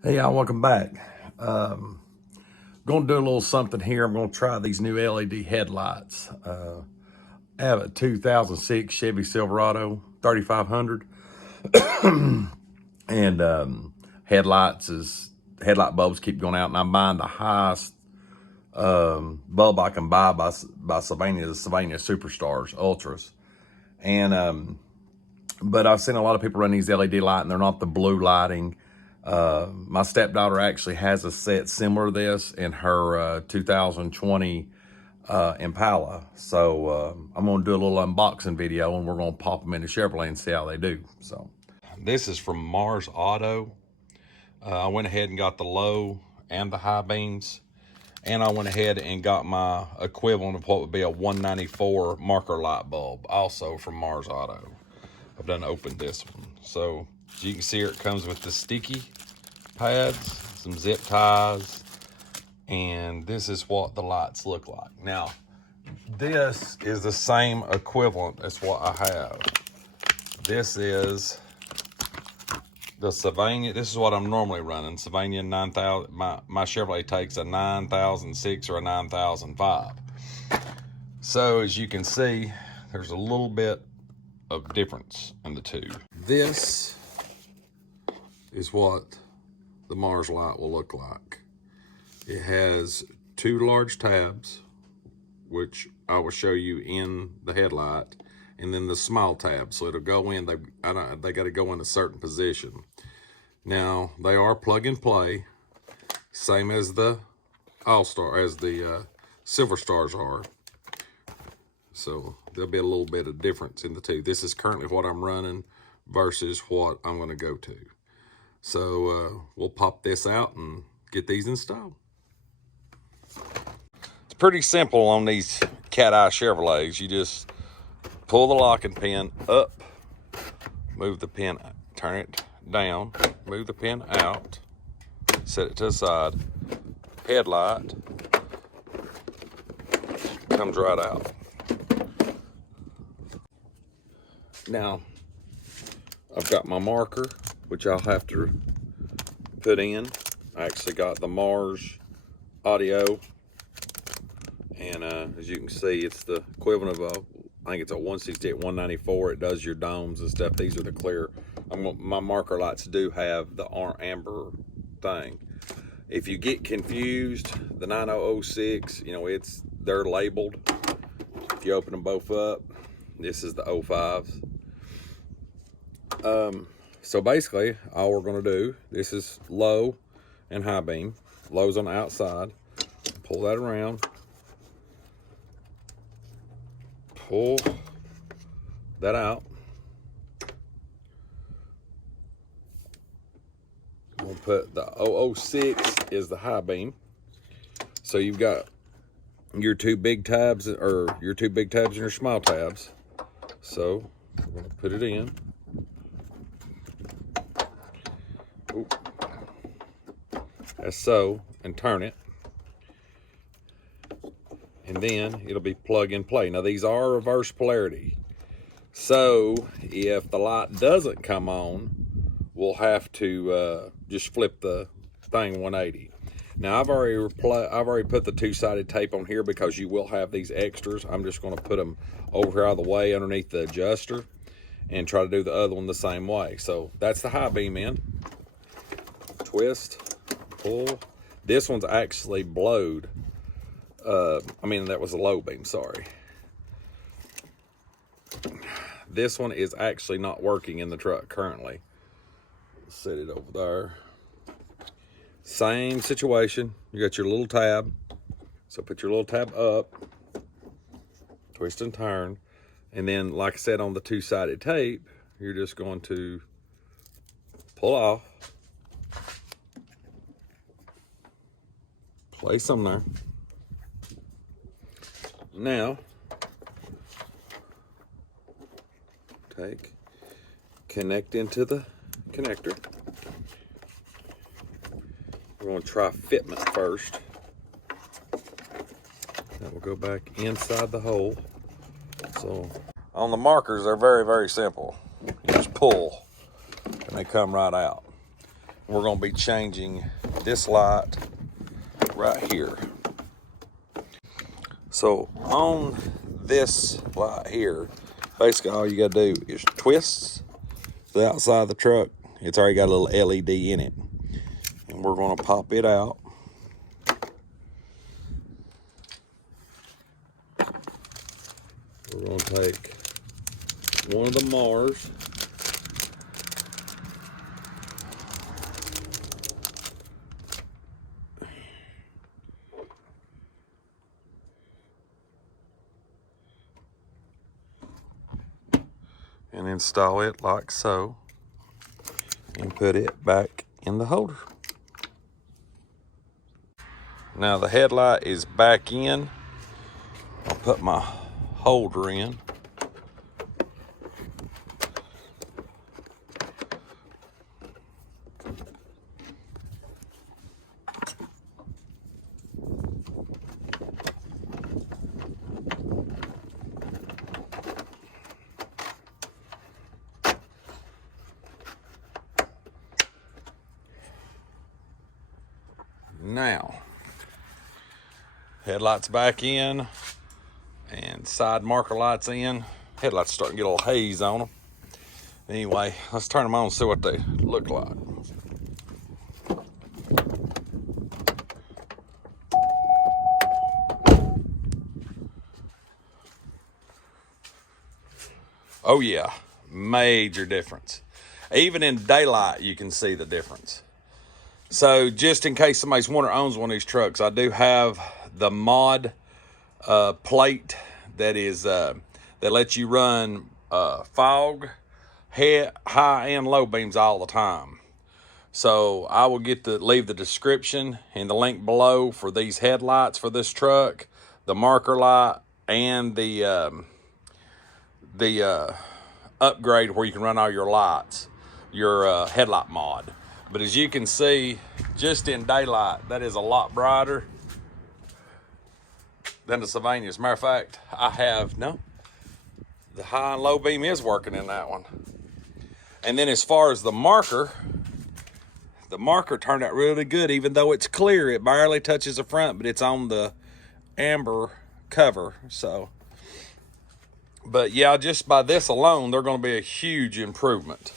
Hey y'all, welcome back. Going to do a little something here. I'm going to try these new LED headlights. I have a 2006 Chevy Silverado 3500, and headlight bulbs keep going out, and I'm buying the highest bulb I can buy by Sylvania, the Sylvania Superstars Ultras, and but I've seen a lot of people run these LED light, and they're not the blue lighting. My stepdaughter actually has a set similar to this in her 2020 Impala. So I'm going to do a little unboxing video, and we're going to pop them into Chevrolet and see how they do. So this is from Mars Auto. I went ahead and got the low and the high beams, and I went ahead and got my equivalent of what would be a 194 marker light bulb, also from Mars Auto. I've done opened this one. So as you can see here, it comes with the sticky pads, some zip ties, and this is what the lights look like. Now, this is the same equivalent as what I have. This is the Sylvania. This is what I'm normally running. Sylvania 9000. My Chevrolet takes a 9006 or a 9005. So as you can see, there's a little bit of difference in the two. This is what the Mars light will look like. It has two large tabs, which I will show you in the headlight, and then the small tab, so it'll go in. They got to go in a certain position. Now they are plug and play, same as the All-Star, as the Silver Stars are. So there'll be a little bit of difference in the two. This is currently what I'm running versus what I'm going to go to. So we'll pop this out and get these installed. It's pretty simple on these cat eye Chevrolets. You just pull the locking pin up, move the pin, turn it down, move the pin out, set it to the side. Headlight comes right out. Now, I've got my marker, which I'll have to put in. I actually got the Mars Audio, and as you can see, it's the equivalent of I think it's a 168, 194. It does your domes and stuff. These are the clear. My marker lights do have the amber thing. If you get confused, the 9006, they're labeled. If you open them both up, this is the 05s. So basically, all we're going to do, this is low and high beam. Low's on the outside. Pull that around. Pull that out. We'll put the 006 is the high beam. So you've got your two big tabs, or your two big tabs and your small tabs. So we're going to put it in. As so, and turn it, and then it'll be plug and play. Now these are reverse polarity, so if the light doesn't come on, we'll have to just flip the thing 180. Now I've already put the two-sided tape on here because you will have these extras. I'm just going to put them over here out of the way underneath the adjuster and try to do the other one the same way. So that's the high beam in. Twist. Pull. This one's actually blowed. That was a low beam, sorry. This one is actually not working in the truck currently. Set it over there. Same situation. You got your little tab. So put your little tab up, twist and turn, and then, like I said, on the two-sided tape, you're just going to pull off. Place them there. Now, connect into the connector. We're going to try fitment first. That will go back inside the hole. So, on the markers, they're very, very simple. You just pull, and they come right out. we're going to be changing this light right here. So on this light here, basically all you got to do is twist the outside of the truck. It's already got a little LED in it. And we're going to pop it out. We're going to take one of the Mars. And install it like so, and put it back in the holder. Now the headlight is back in. I'll put my holder in. Now, headlights back in and side marker lights in. Headlights starting to get a little haze on them. Anyway, let's turn them on and see what they look like. Oh yeah, major difference. Even in daylight, you can see the difference. So just in case somebody's wondering owns one of these trucks, I do have the mod plate that is that lets you run fog, high and low beams all the time. So I will leave the description and the link below for these headlights for this truck, the marker light, and the upgrade where you can run all your lights, your headlight mod. But as you can see, just in daylight, that is a lot brighter than the Sylvania. As a matter of fact, the high and low beam is working in that one. And then as far as the marker turned out really good. Even though it's clear, it barely touches the front, but it's on the amber cover. So, but yeah, just by this alone, they're going to be a huge improvement.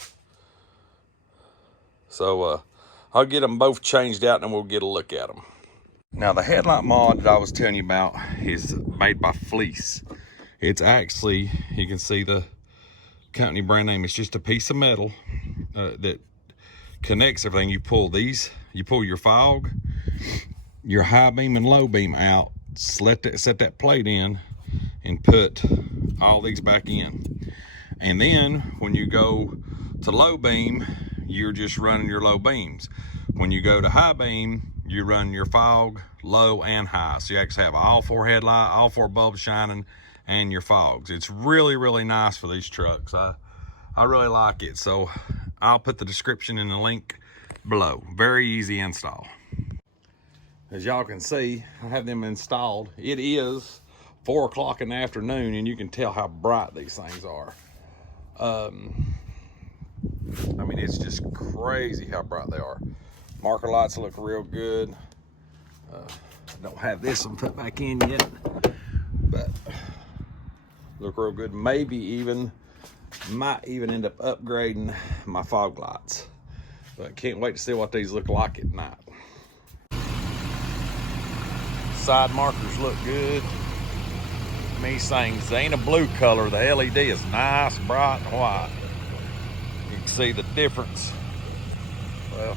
So I'll get them both changed out and then we'll get a look at them. Now the headlight mod that I was telling you about is made by Fleece. It's actually, you can see the company brand name. It's just a piece of metal that connects everything. You pull your fog, your high beam and low beam out, set that plate in and put all these back in. And then when you go to low beam, you're just running your low beams. When you go to high beam, you run your fog, low and high. So you actually have all four headlights, all four bulbs shining, and your fogs. It's really, really nice for these trucks. I really like it. So I'll put the description in the link below. Very easy install. As y'all can see, I have them installed. It is 4 o'clock in the afternoon, and you can tell how bright these things are. I mean, it's just crazy how bright they are. Marker lights look real good. Don't have this one put back in yet, but look real good. Might even end up upgrading my fog lights. But can't wait to see what these look like at night. Side markers look good. These things, they ain't a blue color. The LED is nice, bright, and white. You can see the difference. Well,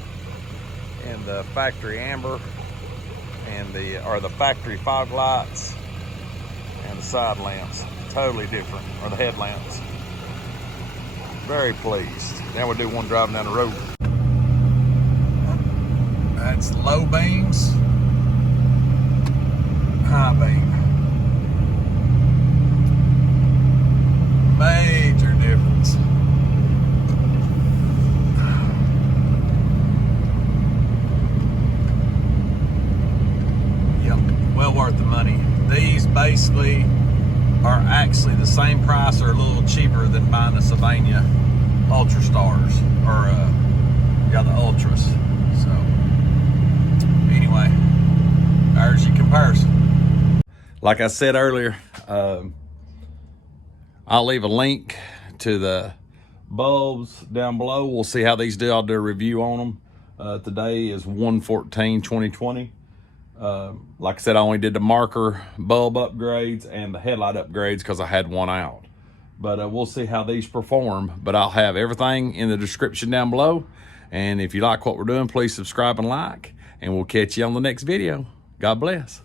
in the factory amber and the factory fog lights and the side lamps, totally different, or the headlamps. Very pleased. Now we'll do one driving down the road. That's low beams, high beam. Major difference. Yep, well worth the money. These basically are actually the same price or a little cheaper than buying the Sylvania Ultra Stars, or the Ultras. like I said earlier, I'll leave a link to the bulbs down below. We'll see how these do. I'll do a review on them. Today is 1/14/2020. Like I said, I only did the marker bulb upgrades and the headlight upgrades because I had one out. But we'll see how these perform. But I'll have everything in the description down below. And if you like what we're doing, please subscribe and like. And we'll catch you on the next video. God bless.